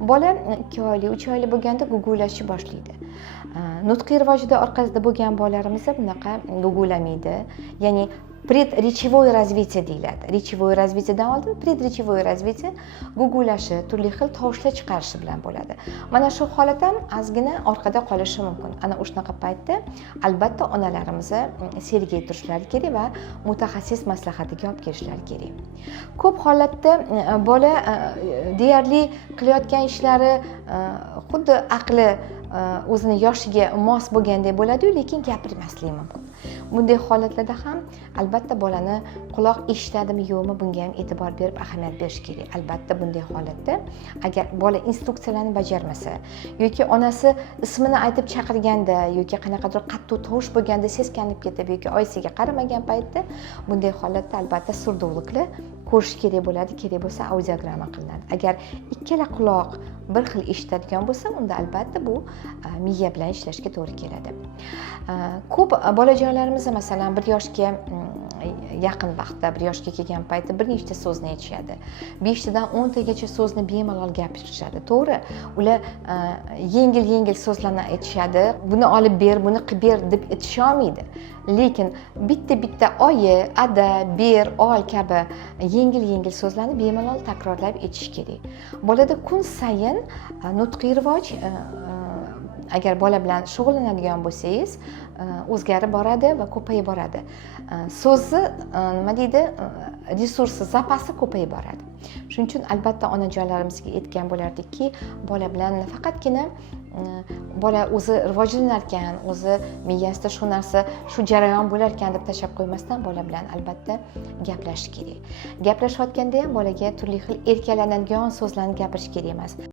bola 2 oylik, 3 oylik bo'lganda gugulashni boshlaydi. Nutqiy rivojida orqasida bo'lgan bolalarimiz bunaqa gugulamaydi. Ya'ni preдречевое развитие deyiladi. Речевое развитиеdan oldin предречевое развитие gugulashi, turli xil tovushlar chiqarishi bilan bo'ladi. Mana shu holat ham ozgina orqada qolishi mumkin. Ana o'shanaqa paytda albatta onalarimiz sergak turishlari kerak va mutaxassis maslahatiga olib kelishlari kerak. Ko'p holatda bola deyarli qilayotgan ishlari xuddi aqli o'zini yoshiga mos bo'lgandek bo'ladi-yu, lekin gapirmasligi mumkin. Bunday holatlarda ham albatta bolani quloq eshitadimi yo'qmi bunga ham e'tibor berib ahamiyat berish kerak. Albatta bunday holatda agar bola instruksiyalarni bajarmasa yoki onasi ismini aytib chaqirganda yoki qanaqadir qattiq tovush bo'lganda seskanib ketib yoki oyisiga qaramagan paytda bunday holatda albatta surduvlikni ko'rish kerak bo'ladi. Kerak bo'lsa audiogramma qilinadi. Agar ikkala quloq bir xil eshitadigan bo'lsa, unda albatta bu miya bilan ishlashga to'g'ri keladi. Ko'p bolajonlarimiz masalan 1 yoshga yaqin vaqtda 1 yoshga kelgan paytda bir nechta so'zni aytishadi. 5 tadan 10 tagacha so'zni bemalol gapirishadi. To'g'ri, ular yengil so'zlarni aytishadi. Buni olib ber, buni qilib ber deb aytisha olmaydi. Lekin bitta oyi, ada, ber, ol kabi yengil so'zlarni bemalol takrorlab aytish kerak. Bolada kun sayin nutqiy rivoj agar bola bilan shug'ullanadigan bo'lsangiz, o'zgarib boradi va ko'payib boradi. So'zni nima deydi, resursi, zapasi ko'payib boradi. Shuning uchun albatta onajonlarimizga aytgan bo'lardikki, bola bilan faqatgina bola o'zi rivojlanar ekan, o'zi miyasida shu narsa, shu jarayon bo'lar ekan deb tashlab qo'ymasdan bola bilan albatta gaplashish kerak. Gaplashayotganda ham bolaga turli xil erkalanadigan so'zlarni gapirish kerak emas.